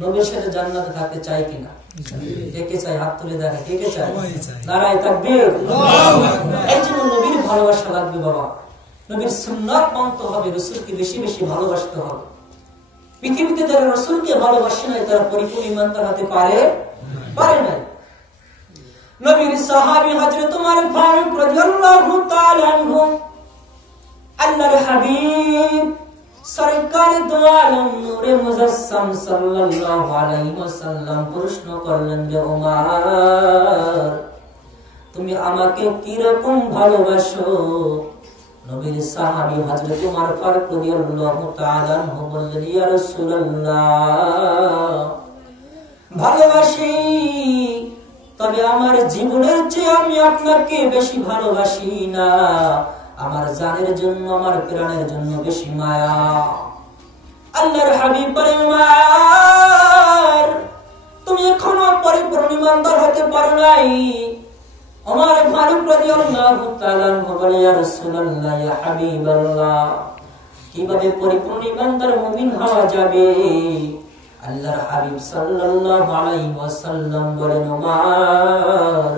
নবীর সাথে জান্নাতে থাকতে চাই কিনা? কে কে চাই? হাত তুলে দেখা। কে কে চাই? নারায়ে তাকবীর। এই জন্য নবীর ভালোবাসা লাগবে বাবা। নবীর সুন্নাত মানতে হবে, রাসূলকে বেশি বেশি ভালোবাসতে হবে। পৃথিবীতে যারা রাসূলকে ভালোবাসে না তারা পরিপূর্ণ ঈমানদার হতে পারে না। নবীর সাহাবী হযরত ওমর ফারুক রাদিয়াল্লাহু তাআলা আনহু আল্লাহর হাবিব সরকার দো আলম নূরে মুজাসসাম সাল্লাল্লাহু আলাইহি ওয়াসাল্লাম প্রশ্ন করলেন যে ওমর তুমি আমাকে কি রকম ভালোবাসো? নবীর সাহাবী হযরত ওমর ফারুক রাদিয়াল্লাহু তাআলা আনহু বললেন ইয়া রাসূলুল্লাহ ভালোবাসি, তবে আমার জীবনের চেয়ে আমি আপনাকে বেশি ভালোবাসি না। আমার জানের জন্য, আমার প্রাণের জন্য বেশি মায়া। আল্লাহর হাবিব বলেন ওমর তুমি এখনো পরিপূর্ণ ঈমানদার হতে পারো নাই। ওমর ফারুক রাদিয়াল্লাহু তাআলা আনহু বলে ইয়া রাসূলুল্লাহ ইয়া হাবিবাল্লাহ কিভাবে পরিপূর্ণ ঈমানদার মুমিন হওয়া যাবে? আল্লাহর হাবিব সাল্লাল্লাহু আলাইহি ওয়াসাল্লাম বলেন ওমর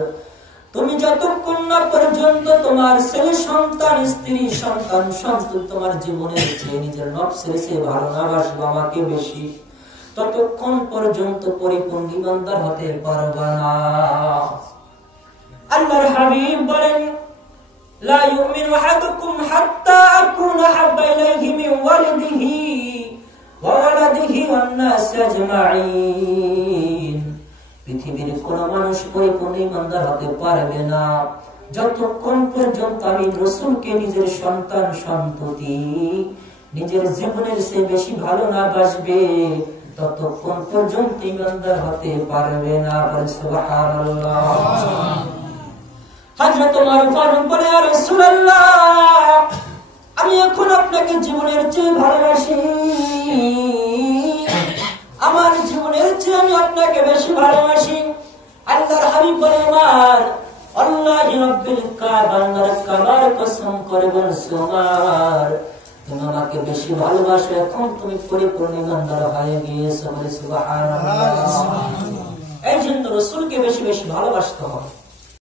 তুমি যতক্ষণ না পর্যন্ত তোমার ছেলে সন্তান, স্ত্রী সন্তান, সম্পদ তোমার জীবনের চেয়ে নিজের নফসের চেয়ে ভালো না বাসবে আমাকে বেশি, ততক্ষণ পর্যন্ত পরিপূর্ণ ঈমানদার হতে পারবে না। আল্লাহর হাবিব বলেন লা ইউমিনু আহাদুকুম হাত্তা আকুনা হাব্বা ইলাইহি মিন ওয়ালিদিহি ওয়া ওয়ালাদিহি ওয়ান নাস আজমাইন। পৃথিবীর কোন মানুষ পরিপূর্ণ ঈমানদার হতে পারবে না যতক্ষণ পর্যন্ত আমি রাসূলকে নিজের সন্তান সন্ততি নিজের জীবনের চেয়ে বেশি ভালো না বাসবে, ততক্ষণ পর্যন্ত ঈমানদার হতে পারবে না। সুবহানাল্লাহ। হযরত ওমর ফারুক বলে ইয়া রাসূলুল্লাহ আমি এখন আপনাকে জীবনের চেয়ে ভালোবাসি, আমার জীবনের চেয়ে আমি আপনাকে বেশি ভালোবাসি। আল্লাহর হাবিব বলে ওমর আল্লাহি রাব্বিল কাবা আল্লাহর কাবার কসম করে বলছি ওমর তুমি আমাকে বেশি ভালোবাসো, এখন তুমি পরিপূর্ণ ঈমানদার হয়ে গিয়েছো। সুবহানাল্লাহ। এই জন্য রাসূলকে বেশি বেশি ভালোবাসতে হবে।